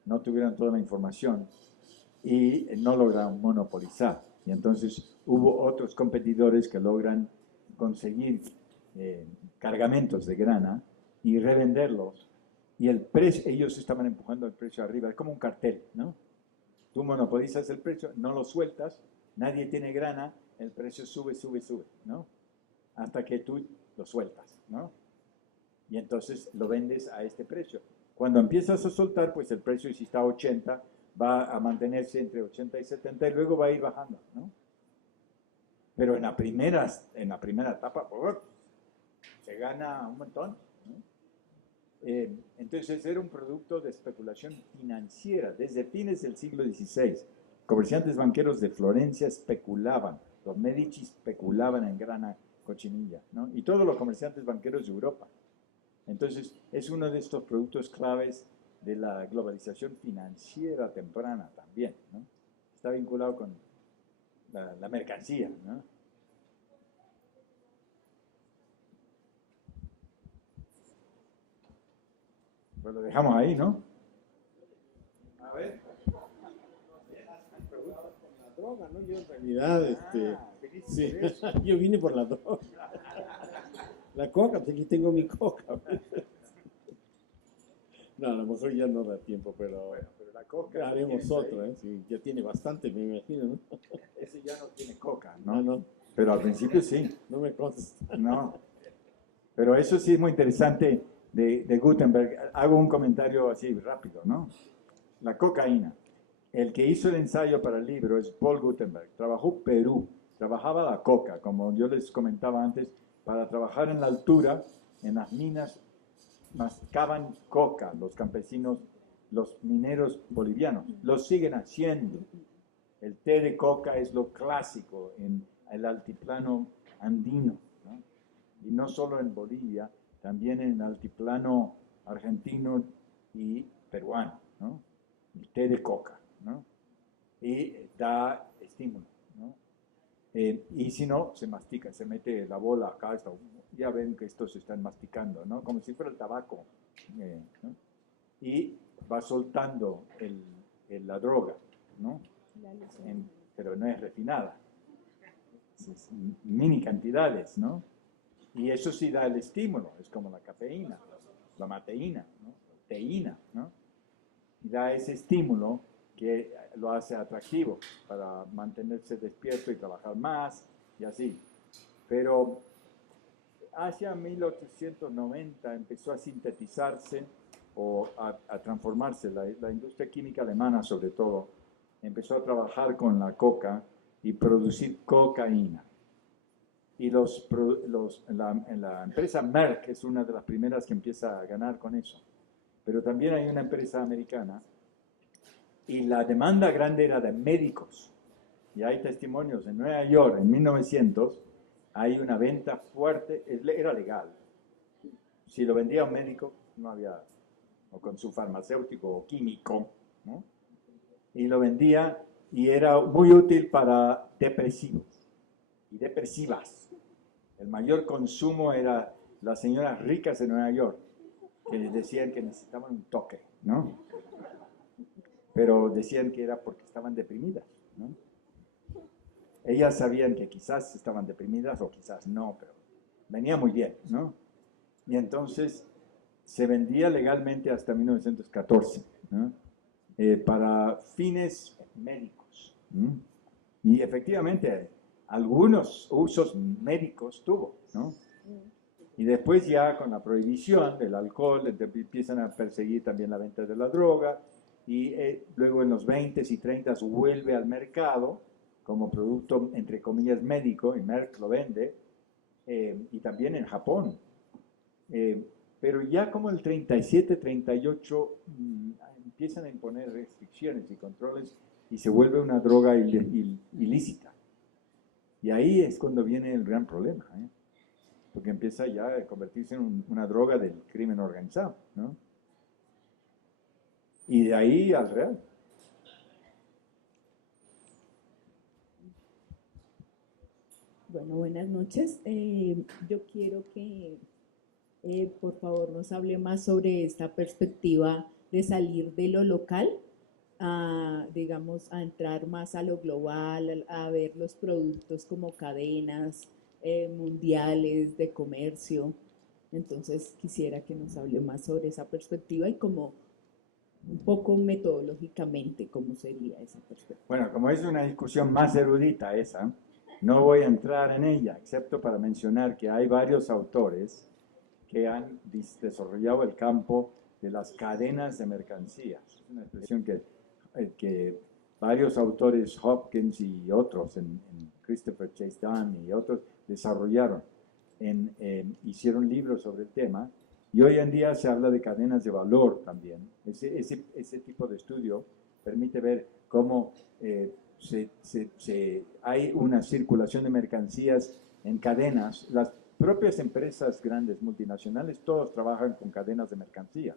No tuvieron toda la información y no lograron monopolizar. Y entonces hubo otros competidores que logran conseguir cargamentos de grana y revenderlos. Y el precio, ellos estaban empujando el precio arriba, es como un cartel, ¿no? Tú monopolizas el precio, no lo sueltas, nadie tiene grana, el precio sube, sube, sube, ¿no? Hasta que tú lo sueltas, ¿no? Y entonces lo vendes a este precio. Cuando empiezas a soltar, pues el precio, si está a 80, va a mantenerse entre 80 y 70 y luego va a ir bajando, ¿no? Pero en la primera etapa, se gana un montón, ¿no? Entonces era un producto de especulación financiera. Desde fines del siglo XVI, comerciantes banqueros de Florencia especulaban, los Medici especulaban en grana cochinilla, ¿no? Y todos los comerciantes banqueros de Europa. Entonces es uno de estos productos claves de la globalización financiera temprana también, ¿no? Está vinculado con la mercancía, ¿no? Pues lo dejamos ahí, ¿no? A ver. La droga, ¿no? Yo en realidad, sí, yo vine por la droga. La coca, pues aquí tengo mi coca. No, a lo mejor ya no da tiempo, pero, Bueno, pero la coca haremos otra, ¿eh? Sí, ya tiene bastante, me imagino, ¿no? ese ya no tiene coca, ¿no? No, no, Pero al principio sí, no me consta. ¿no? Pero eso sí es muy interesante de Gutenberg. Hago un comentario así rápido, ¿no? La cocaína. El que hizo el ensayo para el libro es Paul Gutenberg. Trabajó Perú, trabajaba la coca, como yo les comentaba antes, para trabajar en la altura, en las minas, mascaban coca los campesinos, los mineros bolivianos. Lo siguen haciendo. El té de coca es lo clásico en el altiplano andino, ¿no? Y no solo en Bolivia, también en el altiplano argentino y peruano, ¿no? El té de coca, ¿no? Y da estímulo, ¿no? Y si no, se mastica, se mete la bola acá, ya ven que estos se están masticando, ¿no? Como si fuera el tabaco, ¿no? Y va soltando la droga, ¿no? Pero no es refinada, es mini cantidades, ¿no? Y eso sí da el estímulo, es como la cafeína, la mateína, ¿no? Teína, ¿no? Y da ese estímulo que lo hace atractivo para mantenerse despierto y trabajar más y así. Pero hacia 1890 empezó a sintetizarse o a transformarse la industria química alemana, sobre todo, empezó a trabajar con la coca y producir cocaína. Y la empresa Merck es una de las primeras que empieza a ganar con eso. Pero también hay una empresa americana y la demanda grande era de médicos. Y hay testimonios en Nueva York, en 1900, hay una venta fuerte, era legal. Si lo vendía un médico, no había, o con su farmacéutico o químico, ¿no? Y lo vendía y era muy útil para depresivos y depresivas. El mayor consumo era las señoras ricas de Nueva York, que decían que necesitaban un toque, ¿no? Pero decían que era porque estaban deprimidas, ¿no? Ellas sabían que quizás estaban deprimidas o quizás no, pero venía muy bien, ¿no? Y entonces se vendía legalmente hasta 1914, ¿no? Para fines médicos, ¿no? Y efectivamente algunos usos médicos tuvo, ¿no? Y después ya con la prohibición del alcohol empiezan a perseguir también la venta de la droga y luego en los 20s y 30s vuelve al mercado como producto, entre comillas, médico, y Merck lo vende, y también en Japón. Pero ya como el 37, 38 empiezan a imponer restricciones y controles y se vuelve una droga ilícita. Y ahí es cuando viene el gran problema, ¿eh? Porque empieza ya a convertirse en una droga del crimen organizado, ¿no? Y de ahí al real. Bueno, buenas noches. Yo quiero que por favor nos hable más sobre esta perspectiva de salir de lo local a, digamos, a entrar más a lo global, a ver los productos como cadenas mundiales de comercio. Entonces quisiera que nos hable más sobre esa perspectiva y como un poco metodológicamente cómo sería esa perspectiva. Bueno, como es una discusión más erudita esa, no voy a entrar en ella, excepto para mencionar que hay varios autores que han desarrollado el campo de las cadenas de mercancías. Es una expresión que varios autores, Hopkins y otros, en Christopher Chase Dunn y otros, desarrollaron. Hicieron libros sobre el tema, y hoy en día se habla de cadenas de valor también. Ese tipo de estudio permite ver cómo hay una circulación de mercancías en cadenas. Las propias empresas grandes multinacionales, todos trabajan con cadenas de mercancías.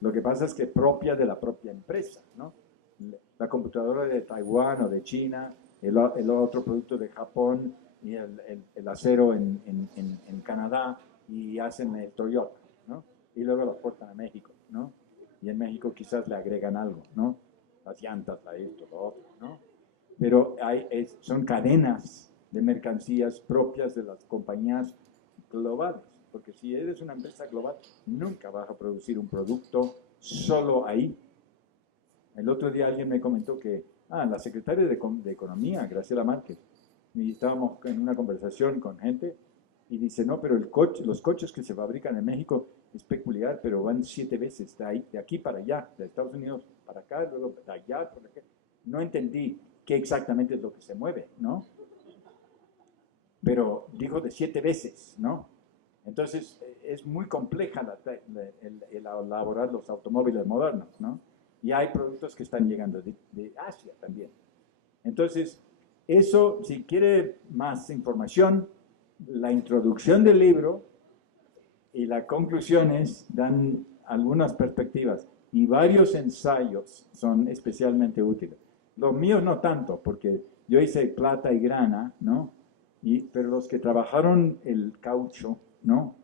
Lo que pasa es que propia de la propia empresa, ¿no? La computadora de Taiwán o de China, el otro producto de Japón, y el acero en Canadá, y hacen el Toyota, ¿no? Y luego lo exportan a México, ¿no? Y en México quizás le agregan algo, ¿no? Las llantas, esto, lo otro, ¿no? Pero son cadenas de mercancías propias de las compañías globales, porque si eres una empresa global, nunca vas a producir un producto solo ahí. El otro día alguien me comentó que, la secretaria de Economía, Graciela Márquez, y estábamos en una conversación con gente, y dice, no, pero los coches que se fabrican en México es peculiar, pero van 7 veces de aquí para allá, de Estados Unidos para acá, luego de allá para acá. No entendí qué exactamente es lo que se mueve, ¿no? Pero dijo de 7 veces, ¿no? Entonces, es muy compleja el elaborar los automóviles modernos, ¿no? Y hay productos que están llegando de Asia también. Entonces, eso, si quiere más información, la introducción del libro y las conclusiones dan algunas perspectivas, y varios ensayos son especialmente útiles. Los míos no tanto, porque yo hice plata y grana, ¿no? Pero los que trabajaron el caucho, ¿no?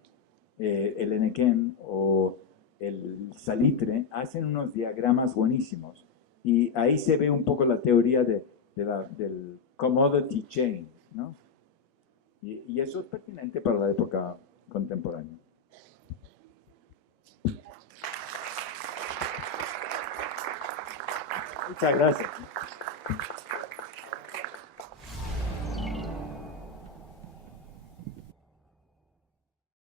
El enequén o el salitre, hacen unos diagramas buenísimos, y ahí se ve un poco la teoría del commodity chain, ¿no? Y eso es pertinente para la época contemporánea. Muchas gracias.